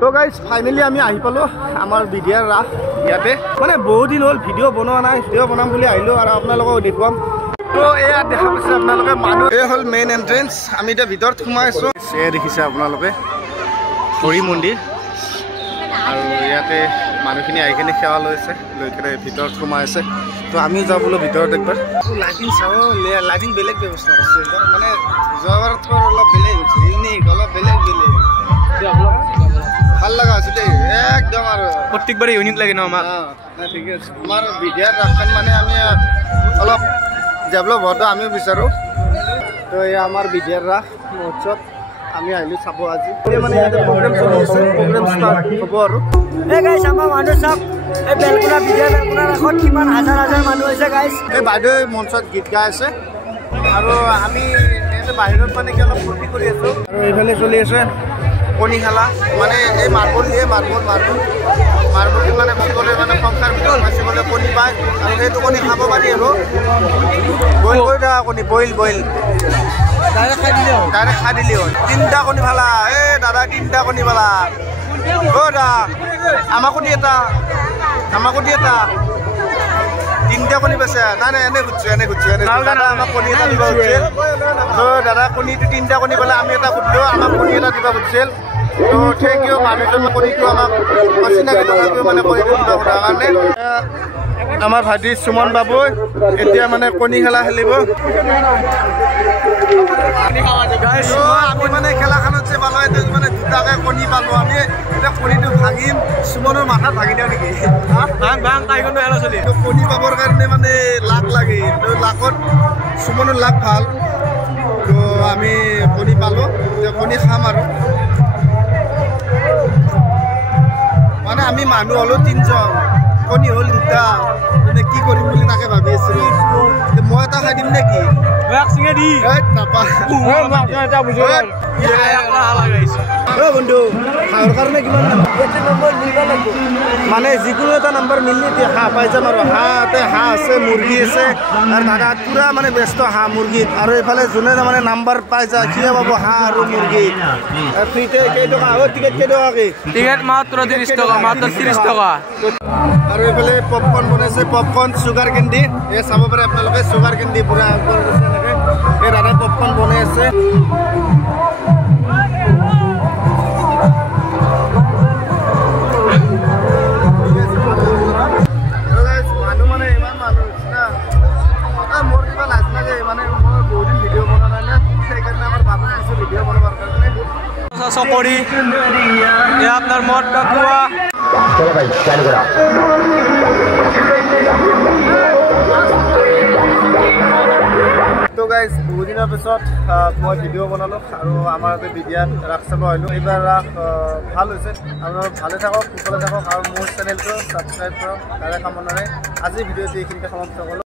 তো guys finally আমি আহি পালো আমাৰ বিডিয়াৰ ৰাস ইয়াতে মানে বহুত দিন হ'ল ভিডিঅ' বনোৱা নাই ভিডিঅ' বনাম বুলি আহিলো আৰু আপোনালোকক দেখুৱাম তো এয়া দেখা পাইছে আপোনালোকে মানুহ এই হ'ল মেইন এন্ট্ৰেন্স আমি এতিয়া ভিতৰত সোমাই আছো এয়া দেখিছে আপোনালোকে হৰি মন্দিৰ আৰু ইয়াতে মানুহখিনি আহি কিনে সেৱা লৈছে লৈ কিনে ভিতৰত সোমাই আছে তো আমি যাওঁ বোলো ভিতৰত একবাৰ লাইটিং চাব লাইটিং বেলেগ ব্যৱস্থা কৰিছে মানে যোৱাবাৰত অলপ বেলেগ হৈছে ইউনিক অলপ বেলেগ ভাল লগা আছে দেই একদম আৰু প্ৰত্যেকবাৰে ইউনিক লাগে ন আমাৰ ঠিকে আছে আমাৰ বিডিয়াৰ ৰাসখন মানে আমি অলপ ডেভেলপ হোৱাটো আমিও বিচাৰোঁ তো এয়া আমাৰ বিডিয়াৰ ৰাস মহোৎসৱ আমি আহিলোঁ চাব আজি মানে ইয়াতে প্ৰগ্ৰেম চলি আছে প্ৰগ্ৰেম ষ্টাৰ্ট হ'ব আৰু এই গাইছ আমাৰ মানুহ চাওক এই বেলকুনা বিডিয়াৰ বেলকুনা ৰাসত কিমান হাজাৰ হাজাৰ মানুহ হৈছে গাইছ এই বাইদেৱে মঞ্চত গীত গাই আছে আৰু আমি ইয়াতে বাহিৰত মানে কি অলপ ফূৰ্তি কৰি আছোঁ আৰু এইফালে চলি আছে কণী খেলা মানে এই মাৰ্বল দিয়ে মাৰ্বল মানে সকলোৱে মানে সংসাৰ ভিতৰত বাচিবলৈ কণী পায় আৰু সেইটো কণী খাব পাৰি আৰু বইল কৰি থকা কণী বইল ডাইৰেক্ট খাই দিলে হ'ল 3টা কণী ভালা এই দাদা 3টা কণী ভালা অ' দা আমাকো দি এটা 3টা কণী বেচে নাই এনে খুজিছোঁ দাদা আমাক কণী এটা দিব খুজিছিল দাদা কণীটো 3টা কণী পালে আমি এটা সুধিলোঁ আমাক কণী এটা দিব খুজিছিল তো থেংক ইউ মানুহজনে কণীটো আমাক অচিনাকি টকাটো মানে কণীটো দিব সোধাৰ কাৰণে আমাৰ ভাইটি সুমন বাবুই এতিয়া মানে কণী খেলা খেলিব আমি মানে খেলাখনত যে পালোঁ এইটো মানে 2টাকে কণী পালোঁ আমি এতিয়া কণীটো ভাঙিম সুমনৰ মাথাত ভাঙি দিওঁ নেকি কণী পাবৰ কাৰণে মানে লাখ লাগে লাখত সুমনৰ লাখ ভাল তো আমি কণী পালোঁ এতিয়া কণী খাম আৰু মানে আমি মানুহ হ'লো 3জন কণী হ'ল 2টা মানে কি কৰিম বুলি তাকে ভাবি আছিলোঁ মই এটা খাই দিম নেকি বন্ধু খাওয়ার কারণে কিমান নম্বৰ মিলবা লাগিব মানে যিকোনো এটা নম্বৰ মিললি দিয়ে হাঁহ পাই যাম আৰু হাঁহ আছে মুৰ্গী আছে আৰু দাদা পুৰা মানে ব্যস্ত হাঁহ মুৰ্গীত আৰু এইফালে যোনে মানে নাম্বাৰ পাই যায় সিয়ে পাব হাঁহ আৰু মুৰ্গী ফ্ৰীতে কেইটকা টিকেট কেইটকাকে টিকেট মাত্ৰ 30 টকা মাত্ৰ 30 টকা আৰু এইফালে পপকৰ্ণ বনাইছে পপকৰ্ণ চুগাৰ কেণ্ডি এই চাব পাৰে আপোনালোকে চুগাৰ কেণ্ডি পুৰা এনেকৈ এই দাদাই পপকৰ্ণ বনাই আছে মানুহ মানে ইমান মানুহ মোৰ কিবা লাজ লাগে মানে মই বহুদিন ভিডিঅ' বনোৱা নাই না সেইকাৰণে আমাৰ ভাবি দিছোঁ ভিডিঅ' বনাবৰ কাৰণে চকৰি এয়া আপোনাৰ মদ কাকুয়া তো গাইজ বহুদিনৰ পিছত মই ভিডিঅ' বনালোঁ আৰু আমাৰ বিডিয়াত ৰাস চাব আহিলোঁ এইবাৰ ৰাস ভাল হৈছে আৰু ভালে থাকক কুশলে থাকক আৰু মোৰ চেনেলটো ছাবস্ক্ৰাইব কৰক তাৰে কামনাৰে আজি ভিডিঅ'টো এইখিনিতে সমাপ্ত কৰোঁ।